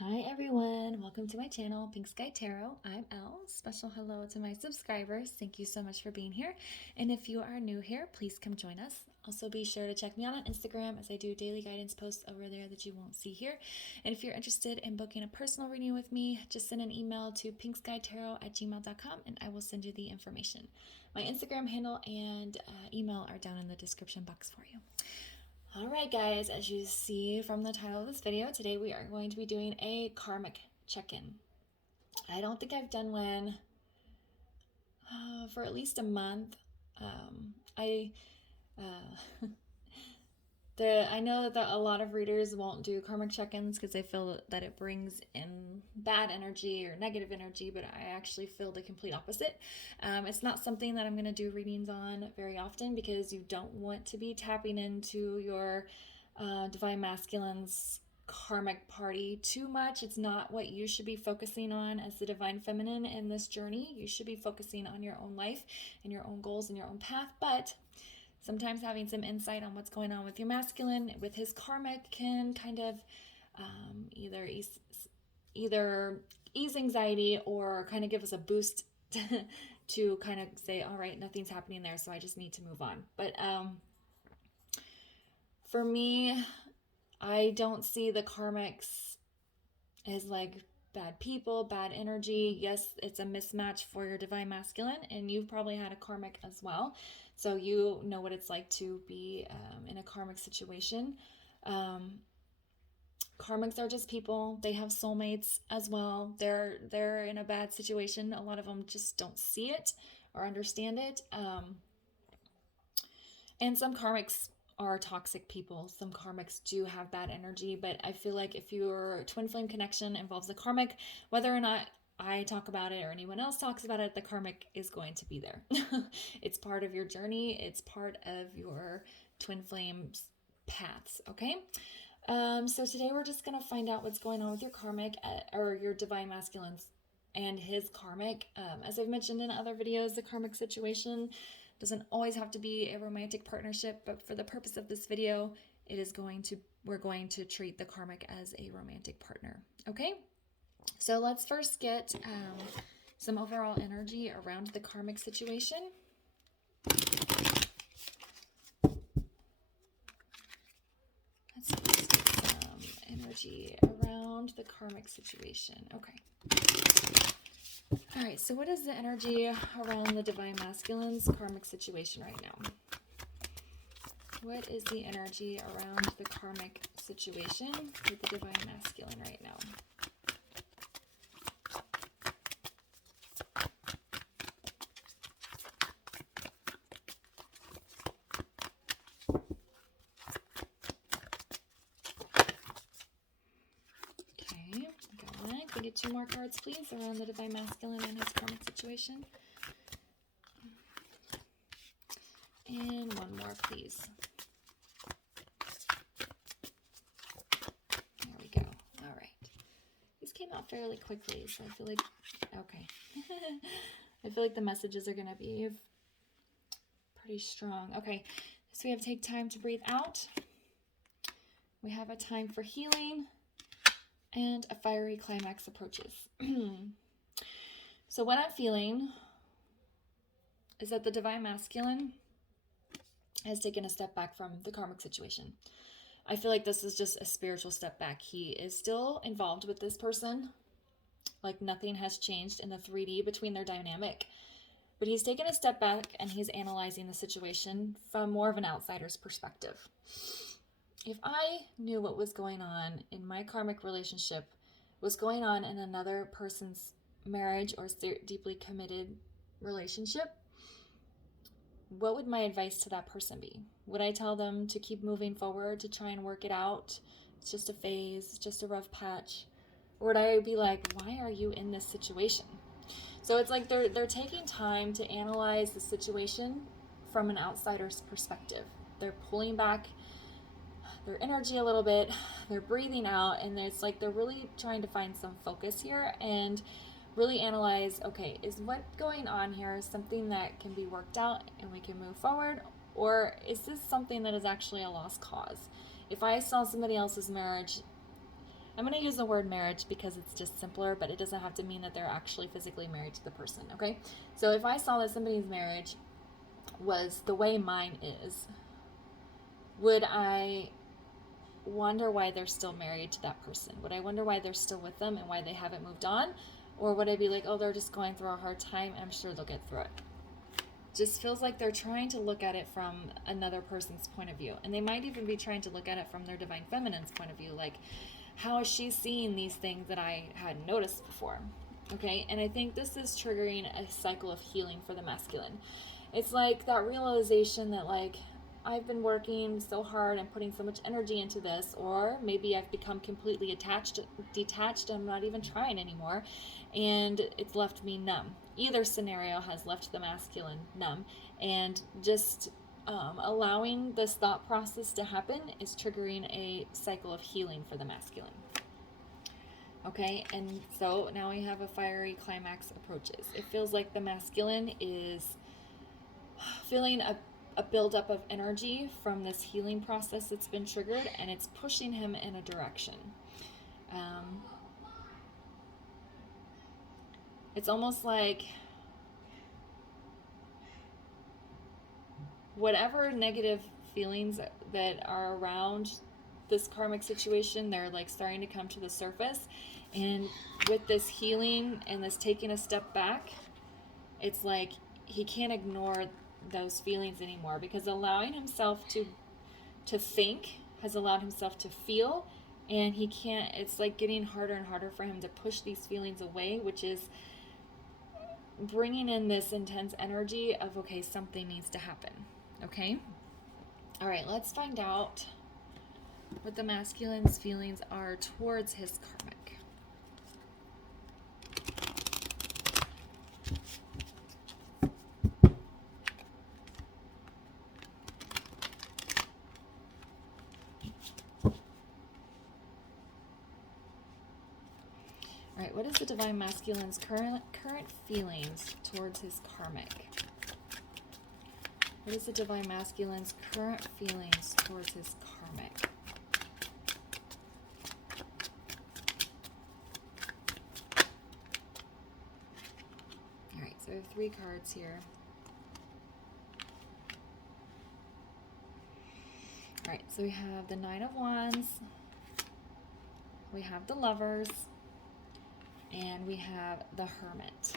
Hi everyone, welcome to my channel, Pink Sky Tarot. I'm Elle. Special hello to my subscribers. Thank you so much for being here. And if you are new here, please come join us. Also be sure to check me out on Instagram as I do daily guidance posts over there that you won't see here. And if you're interested in booking a personal reading with me, just send an email to pinkskytarot@gmail.com and I will send you the information. My Instagram handle and email are down in the description box for you. Alright guys, as you see from the title of this video, today we are going to be doing a karmic check-in. I don't think I've done one for at least a month. I know that a lot of readers won't do karmic check-ins because they feel that it brings in bad energy or negative energy, but I actually feel the complete opposite. It's not something that I'm going to do readings on very often because you don't want to be tapping into your divine masculine's karmic party too much. It's not what you should be focusing on as the divine feminine in this journey. You should be focusing on your own life and your own goals and your own path, but sometimes having some insight on what's going on with your masculine, with his karmic, can kind of either ease anxiety or kind of give us a boost to kind of say, all right, nothing's happening there, so I just need to move on. But for me, I don't see the karmics as like bad people, bad energy. Yes, it's a mismatch for your divine masculine, and you've probably had a karmic as well, so you know what it's like to be in a karmic situation. Karmics are just people. They have soulmates as well. They're in a bad situation. A lot of them just don't see it or understand it. And some karmics are toxic people. Some karmics do have bad energy, but I feel like if your twin flame connection involves a karmic, whether or not I talk about it or anyone else talks about it, the karmic is going to be there. It's part of your journey. It's part of your twin flames paths, okay? So today we're just going to find out what's going on with your karmic or your divine masculines and his karmic. As I've mentioned in other videos, the karmic situation doesn't always have to be a romantic partnership, but for the purpose of this video, we're going to treat the karmic as a romantic partner. Okay? So let's first get some overall energy around the karmic situation. Let's first get some energy around the karmic situation. Okay. All right, so what is the energy around the divine masculine's karmic situation right now? What is the energy around the karmic situation with the divine masculine right now? Okay, got it. Can we get two more cards, please, around the divine masculine and his karmic situation? And one more, please. There we go. All right. These came out fairly quickly, so I feel like, okay. I feel like the messages are going to be pretty strong. Okay, so we have take time to breathe out. We have a time for healing. And a fiery climax approaches. So what I'm feeling is that the divine masculine has taken a step back from the karmic situation. I feel like this is just a spiritual step back. He is still involved with this person. Like nothing has changed in the 3D between their dynamic. But he's taken a step back and he's analyzing the situation from more of an outsider's perspective. If I knew what was going on in my karmic relationship, was going on in another person's marriage or deeply committed relationship, what would my advice to that person be? Would I tell them to keep moving forward, to try and work it out? It's just a phase, it's just a rough patch. Or would I be like, why are you in this situation? So it's like they're taking time to analyze the situation from an outsider's perspective. They're pulling back their energy a little bit, they're breathing out, and it's like they're really trying to find some focus here and really analyze, okay, is what going on here something that can be worked out and we can move forward, or is this something that is actually a lost cause? If I saw somebody else's marriage I'm going to use the word marriage because it's just simpler, but it doesn't have to mean that they're actually physically married to the person, okay? So if I saw that somebody's marriage was the way mine is, would I wonder why they're still married to that person? Would I wonder why they're still with them and why they haven't moved on? Or would I be like, oh, they're just going through a hard time, I'm sure they'll get through it? Just feels like they're trying to look at it from another person's point of view. And they might even be trying to look at it from their divine feminine's point of view. Like, how is she seeing these things that I hadn't noticed before? Okay, and I think this is triggering a cycle of healing for the masculine. It's like that realization that, like, I've been working so hard and putting so much energy into this, or maybe I've become completely detached, I'm not even trying anymore, and it's left me numb. Either scenario has left the masculine numb, and just allowing this thought process to happen is triggering a cycle of healing for the masculine. Okay, and so now we have a fiery climax approaches. It feels like the masculine is feeling a buildup of energy from this healing process that's been triggered, and it's pushing him in a direction. It's almost like whatever negative feelings that are around this karmic situation, they're like starting to come to the surface. And with this healing and this taking a step back, it's like he can't ignore those feelings anymore, because allowing himself to think has allowed himself to feel, and he can't, it's like getting harder and harder for him to push these feelings away, which is bringing in this intense energy of, okay, something needs to happen. Okay, all right, let's find out what the masculine's feelings are towards his karmic. All right, what is the divine masculine's current feelings towards his karmic? What is the divine masculine's current feelings towards his karmic? All right, so I have 3 cards here. All right, so we have the 9 of Wands, we have the Lovers, and we have the Hermit.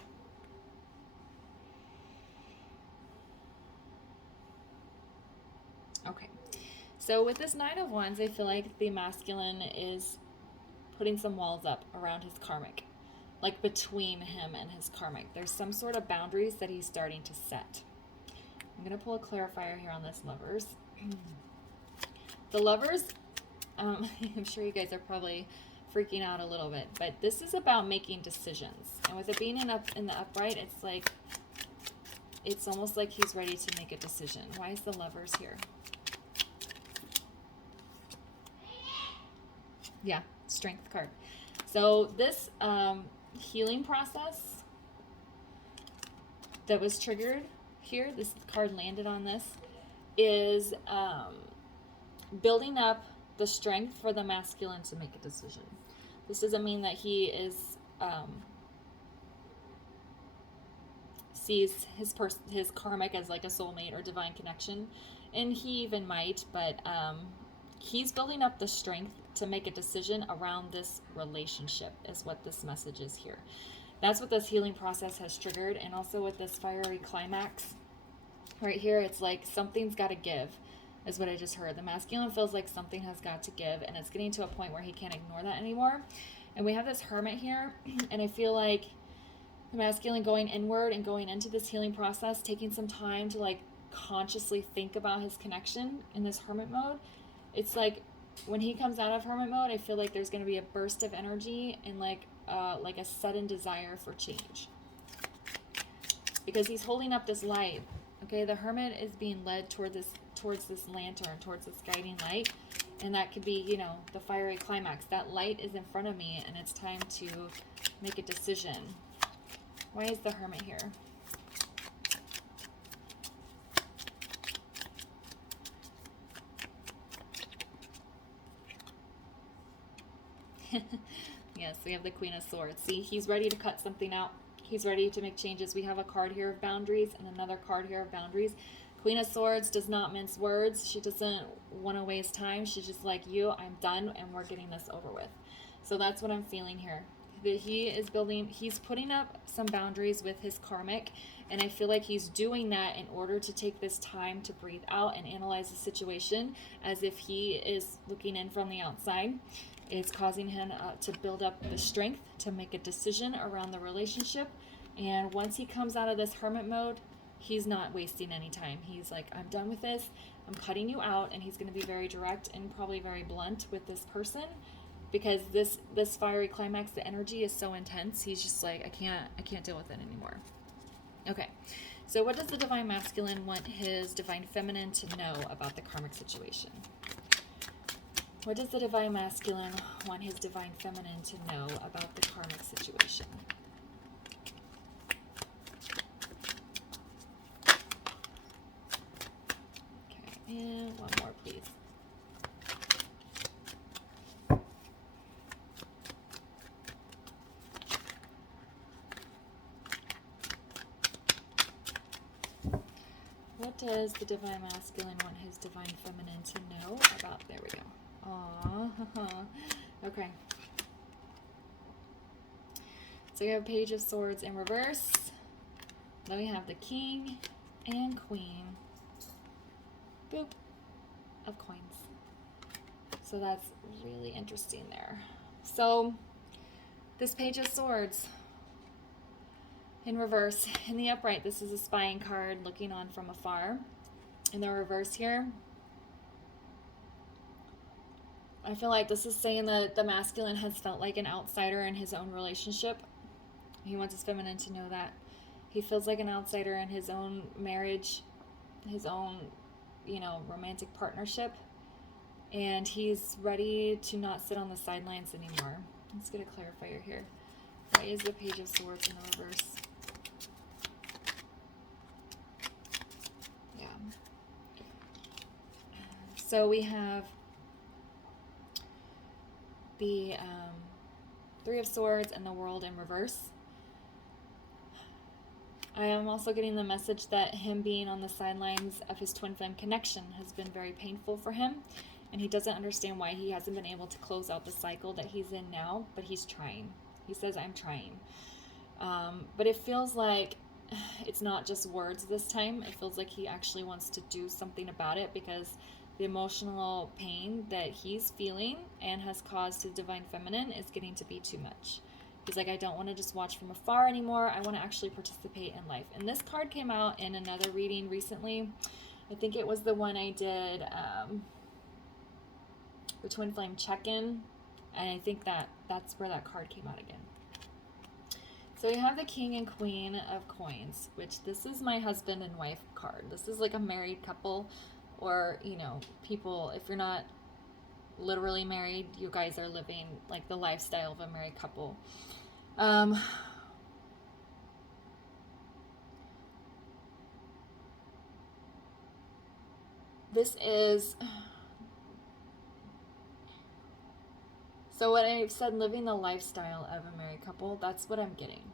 Okay, so with this 9 of Wands, I feel like the masculine is putting some walls up around his karmic, like between him and his karmic. There's some sort of boundaries that he's starting to set. I'm going to pull a clarifier here on this Lovers. The Lovers, I'm sure you guys are probably freaking out a little bit, but this is about making decisions. And with it being in the upright, it's like, it's almost like he's ready to make a decision. Why is the Lovers here? Yeah, Strength card. So this healing process that was triggered here, this card landed on this, is building up the strength for the masculine to make a decision. This doesn't mean that he is sees his karmic as like a soulmate or divine connection, and he even might, but he's building up the strength to make a decision around this relationship is what this message is here. That's what this healing process has triggered. And also with this fiery climax right here, it's like something's got to give is what I just heard. The masculine feels like something has got to give, and it's getting to a point where he can't ignore that anymore. And we have this Hermit here, and I feel like the masculine going inward and going into this healing process, taking some time to like consciously think about his connection in this Hermit mode. It's like when he comes out of Hermit mode, I feel like there's going to be a burst of energy and like a sudden desire for change, because he's holding up this light. Okay, the Hermit is being led towards this lantern, towards this guiding light, and that could be, you know, the fiery climax. That light is in front of me, and it's time to make a decision. Why is the Hermit here? Yes, we have the Queen of Swords. See, he's ready to cut something out. He's ready to make changes. We have a card here of boundaries and another card here of boundaries. Queen of Swords does not mince words. She doesn't want to waste time. She's just like, I'm done, and we're getting this over with. So that's what I'm feeling here. That he's putting up some boundaries with his karmic, and I feel like he's doing that in order to take this time to breathe out and analyze the situation as if he is looking in from the outside. It's causing him to build up the strength to make a decision around the relationship. And once he comes out of this hermit mode, he's not wasting any time. He's like, I'm done with this. I'm cutting you out. And he's going to be very direct and probably very blunt with this person, because this fiery climax, the energy is so intense. He's just like, I can't deal with it anymore. Okay. So what does the Divine Masculine want his Divine Feminine to know about the karmic situation? What does the Divine Masculine want his Divine Feminine to know about the karmic situation? Okay, and one more, please. What does the Divine Masculine want his Divine Feminine to know about? There we go. Aww. Okay. So we have Page of Swords in reverse. Then we have the King and Queen. Boop. Of coins. So that's really interesting there. So this Page of Swords in reverse. In the upright, this is a spying card looking on from afar. In the reverse here, I feel like this is saying that the masculine has felt like an outsider in his own relationship. He wants his feminine to know that. He feels like an outsider in his own marriage, his own, romantic partnership. And he's ready to not sit on the sidelines anymore. Let's get a clarifier here. Why is the Page of Swords in the reverse? Yeah. So we have the Three of Swords and the World in reverse. I am also getting the message that him being on the sidelines of his twin flame connection has been very painful for him, and he doesn't understand why he hasn't been able to close out the cycle that he's in now, but he's trying. He says, I'm trying. But it feels like it's not just words this time. It feels like he actually wants to do something about it, because the emotional pain that he's feeling and has caused his Divine Feminine is getting to be too much. He's like, I don't want to just watch from afar anymore. I want to actually participate in life. And this card came out in another reading recently. I think it was the one I did, the Twin Flame check-in. And I think that's where that card came out again. So we have the King and Queen of Coins, which this is my husband and wife card. This is like a married couple, or, people, if you're not literally married, you guys are living like the lifestyle of a married couple. This is, so what I've said, living the lifestyle of a married couple, that's what I'm getting.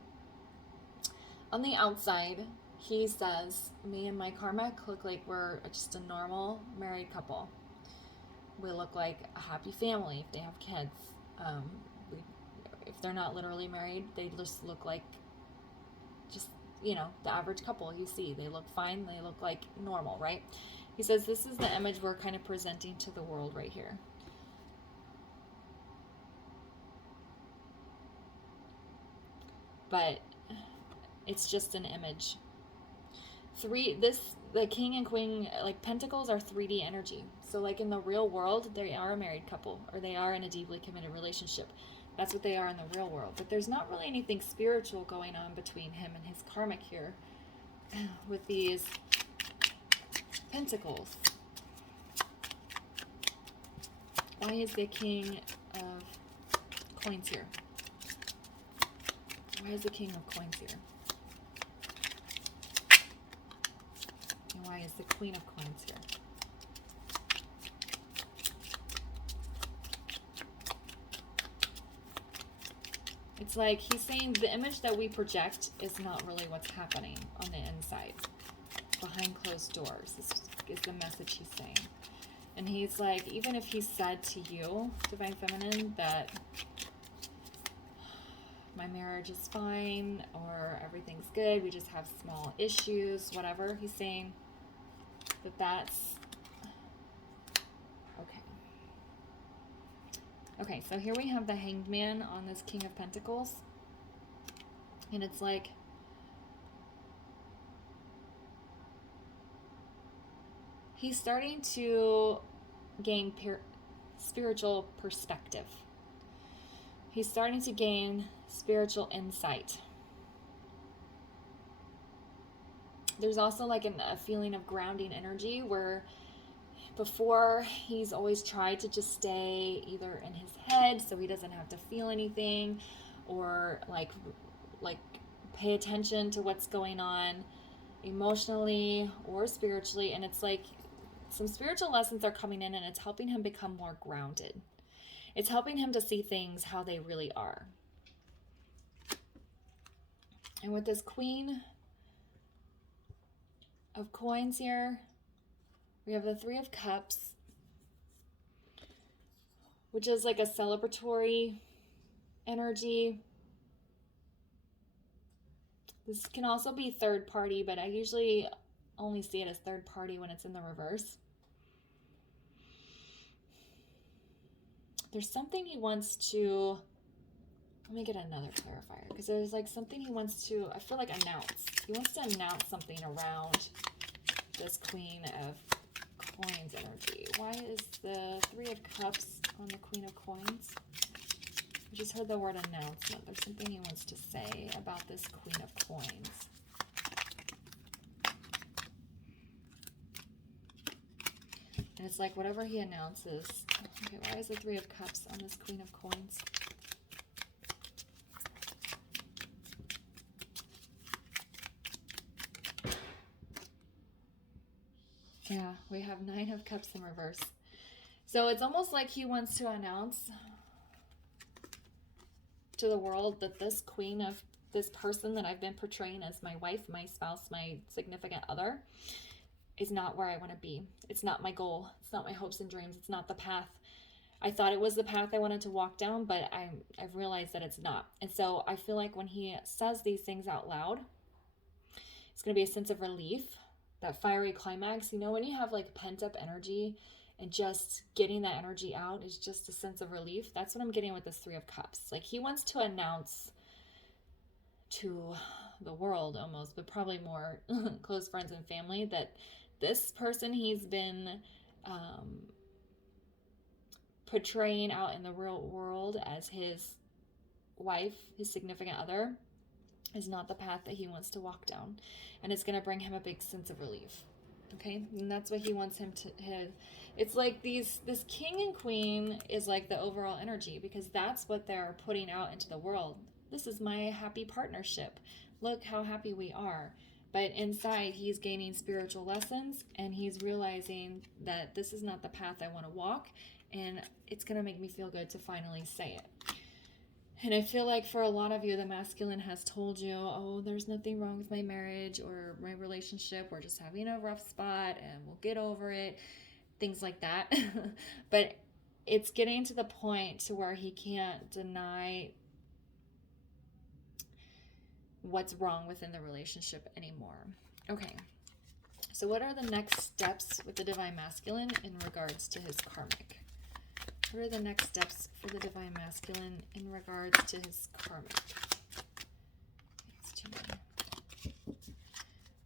On the outside, he says, me and my karmic look like we're just a normal married couple. We look like a happy family if they have kids. If they're not literally married, they just look like the average couple you see. They look fine. They look like normal, right? He says this is the image we're kind of presenting to the world right here. But it's just an image. The King and Queen, like pentacles, are 3D energy. So like in the real world, they are a married couple, or they are in a deeply committed relationship. That's what they are in the real world. But there's not really anything spiritual going on between him and his karmic here with these pentacles. Why is the King of Coins here? Why is the King of Coins here? And why is the Queen of Coins here? It's like he's saying the image that we project is not really what's happening on the inside. Behind closed doors is the message he's saying. And he's like, even if he said to you, Divine Feminine, that my marriage is fine or everything's good, we just have small issues, whatever, he's saying that that's okay. Okay, so here we have the Hanged Man on this King of Pentacles. And it's like, he's starting to gain spiritual perspective. He's starting to gain spiritual insight. There's also like a feeling of grounding energy where before he's always tried to just stay either in his head so he doesn't have to feel anything, or like pay attention to what's going on emotionally or spiritually. And it's like some spiritual lessons are coming in, and it's helping him become more grounded. It's helping him to see things how they really are. And with this Queen of Coins here, we have the Three of Cups, which is like a celebratory energy. This can also be third party, but I usually only see it as third party when it's in the reverse. There's something he wants to, let me get another clarifier, because there's like something he wants to, I feel like announce. He wants to announce something around this Queen of Coins energy. Why is the Three of Cups on the Queen of Coins? I just heard the word announcement. There's something he wants to say about this Queen of Coins. And it's like whatever he announces. Okay, why is the Three of Cups on this Queen of Coins? Yeah, we have Nine of Cups in reverse. So it's almost like he wants to announce to the world that this queen of this person that I've been portraying as my wife, my spouse, my significant other is not where I want to be. It's not my goal. It's not my hopes and dreams. It's not the path. I thought it was the path I wanted to walk down, but I've realized that it's not. And so I feel like when he says these things out loud, it's going to be a sense of relief, that fiery climax. You know, when you have like pent up energy and just getting that energy out is just a sense of relief. That's what I'm getting with this Three of Cups. Like he wants to announce to the world almost, but probably more close friends and family, that this person he's been portraying out in the real world as his wife, his significant other, is not the path that he wants to walk down. And it's going to bring him a big sense of relief. Okay, and that's what he wants him to have. It's like this king and queen is like the overall energy, because that's what they're putting out into the world. This is my happy partnership. Look how happy we are. But inside, he's gaining spiritual lessons, and he's realizing that this is not the path I want to walk, and it's going to make me feel good to finally say it. And I feel like for a lot of you, the masculine has told you, oh, there's nothing wrong with my marriage or my relationship. We're just having a rough spot and we'll get over it. Things like that. But it's getting to the point to where he can't deny what's wrong within the relationship anymore. Okay. So what are the next steps with the Divine Masculine in regards to his karmic? What are the next steps for the Divine Masculine in regards to his karmic? It's too many.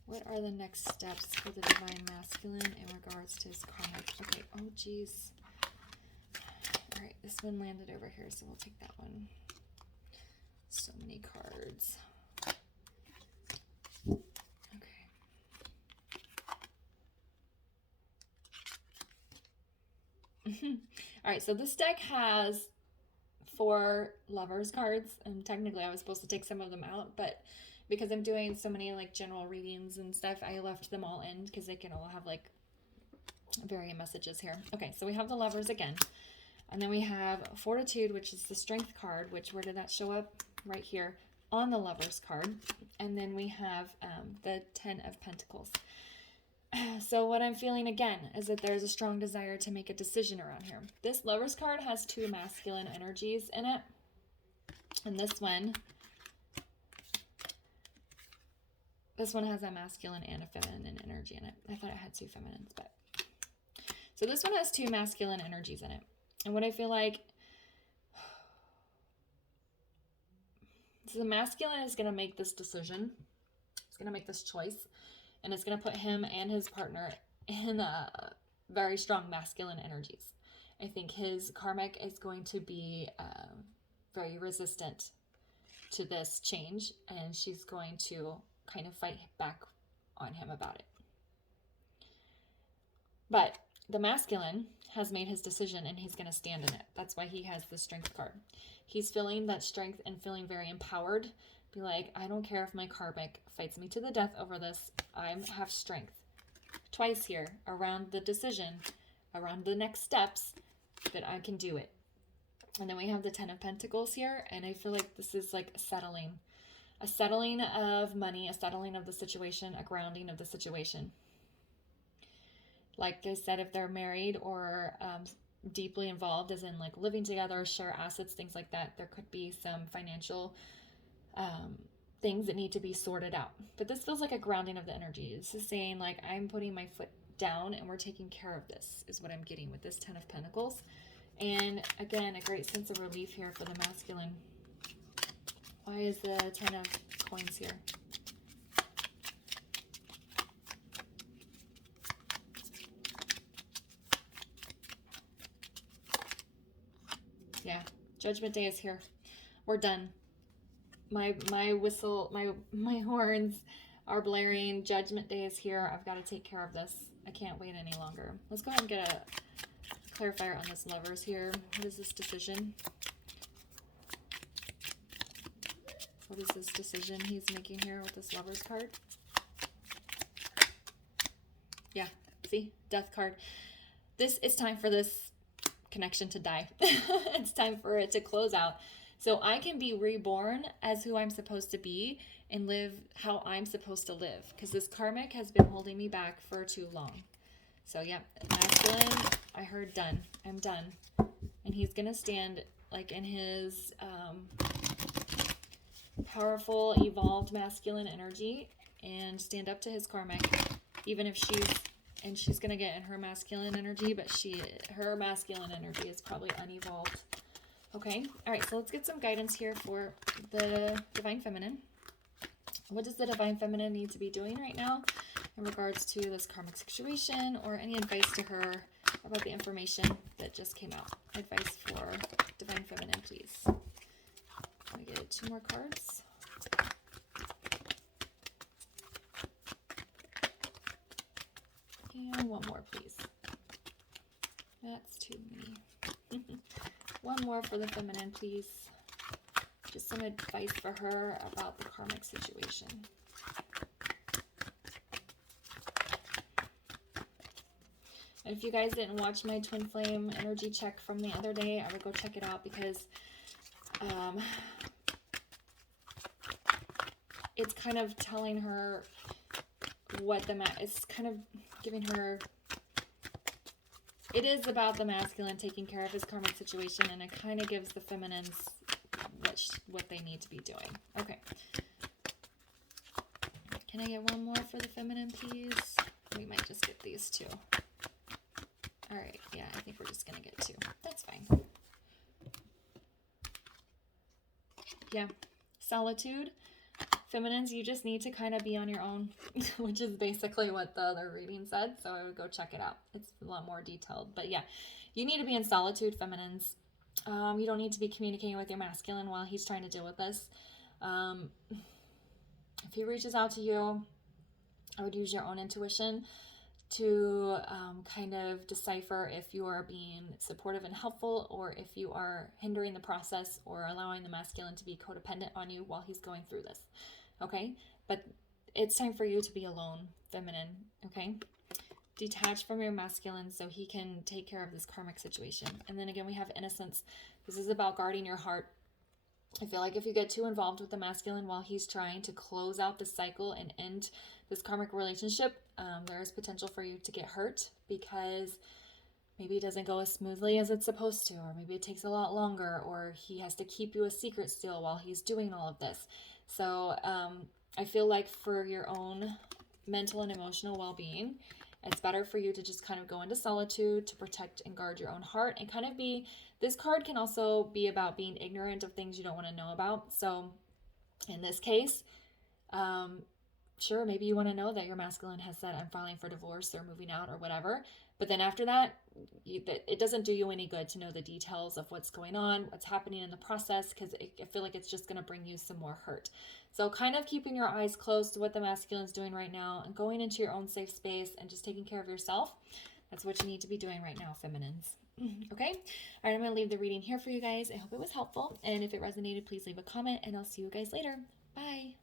What are the next steps for the Divine Masculine in regards to his karmic? Okay, oh geez. All right, this one landed over here, so we'll take that one. So many cards. Okay. All right, so this deck has 4 Lovers cards, and technically I was supposed to take some of them out, but because I'm doing so many like general readings and stuff, I left them all in because they can all have like varying messages here. Okay, so we have the Lovers again. And then we have Fortitude, which is the Strength card, which where did that show up? Right here on the Lovers card. And then we have the 10 of Pentacles. So what I'm feeling again is that there's a strong desire to make a decision around here. This Lovers card has 2 masculine energies in it. And this one has a masculine and a feminine energy in it. I thought it had 2 feminines, but... So this one has 2 masculine energies in it. And what I feel like... So the masculine is going to make this decision. It's going to make this choice. And it's going to put him and his partner in very strong masculine energies. I think his karmic is going to be very resistant to this change. And she's going to kind of fight back on him about it. But the masculine has made his decision and he's going to stand in it. That's why he has the Strength card. He's feeling that strength and feeling very empowered. Be like, I don't care if my karmic fights me to the death over this. I have strength. Twice here around the decision, around the next steps, that I can do it. And then we have the 10 of Pentacles here. And I feel like this is like a settling of money, a settling of the situation, a grounding of the situation. Like I said, if they're married or deeply involved, as in like living together, share assets, things like that, there could be some financial things that need to be sorted out. But this feels like a grounding of the energy. This is saying like, I'm putting my foot down and we're taking care of this, is what I'm getting with this 10 of Pentacles. And again, a great sense of relief here for the masculine. Why is the 10 of Coins here? Yeah, Judgment Day is here. We're done. My whistle, my horns are blaring. Judgment Day is here. I've got to take care of this. I can't wait any longer. Let's go ahead and get a clarifier on this Lovers here. What is this decision? What is this decision he's making here with this Lovers card? Yeah, see? Death card. It's time for this connection to die. It's time for it to close out. So I can be reborn as who I'm supposed to be and live how I'm supposed to live. Because this karmic has been holding me back for too long. So yeah, masculine, I heard done. I'm done. And he's going to stand like in his powerful, evolved masculine energy and stand up to his karmic. Even if she's going to get in her masculine energy, but her masculine energy is probably unevolved. Okay, all right, so let's get some guidance here for the Divine Feminine. What does the Divine Feminine need to be doing right now in regards to this karmic situation, or any advice to her about the information that just came out? Advice for Divine Feminine, please. Let me get 2 more cards. And 1 more, please. That's too many. 1 more for the feminine, please. Just some advice for her about the karmic situation. And if you guys didn't watch my twin flame energy check from the other day, I would go check it out, because it's kind of telling her what it's kind of giving her, it is about the masculine taking care of his karmic situation, and it kind of gives the feminines what they need to be doing. Okay. Can I get 1 more for the feminine, please? We might just get these 2. All right. Yeah, I think we're just going to get 2. That's fine. Yeah. Solitude. Feminines, you just need to kind of be on your own, which is basically what the other reading said. So I would go check it out. It's a lot more detailed. But yeah, you need to be in solitude, feminines. You don't need to be communicating with your masculine while he's trying to deal with this. If he reaches out to you, I would use your own intuition to kind of decipher if you are being supportive and helpful, or if you are hindering the process or allowing the masculine to be codependent on you while he's going through this. Okay? But it's time for you to be alone, feminine. Okay? detach from your masculine so he can take care of this karmic situation. And then again, we have innocence. This is about guarding your heart. I feel like if you get too involved with the masculine while he's trying to close out the cycle and end this karmic relationship, there is potential for you to get hurt because maybe it doesn't go as smoothly as it's supposed to, or maybe it takes a lot longer, or he has to keep you a secret still while he's doing all of this. So I feel like for your own mental and emotional well-being, it's better for you to just kind of go into solitude to protect and guard your own heart and kind of be, this card can also be about being ignorant of things you don't want to know about. So in this case, sure, maybe you want to know that your masculine has said, I'm filing for divorce or moving out or whatever. But then after that, it doesn't do you any good to know the details of what's going on, what's happening in the process, because I feel like it's just going to bring you some more hurt. So kind of keeping your eyes closed to what the masculine is doing right now and going into your own safe space and just taking care of yourself. That's what you need to be doing right now, feminines. Okay? All right, I'm going to leave the reading here for you guys. I hope it was helpful. And if it resonated, please leave a comment, and I'll see you guys later. Bye.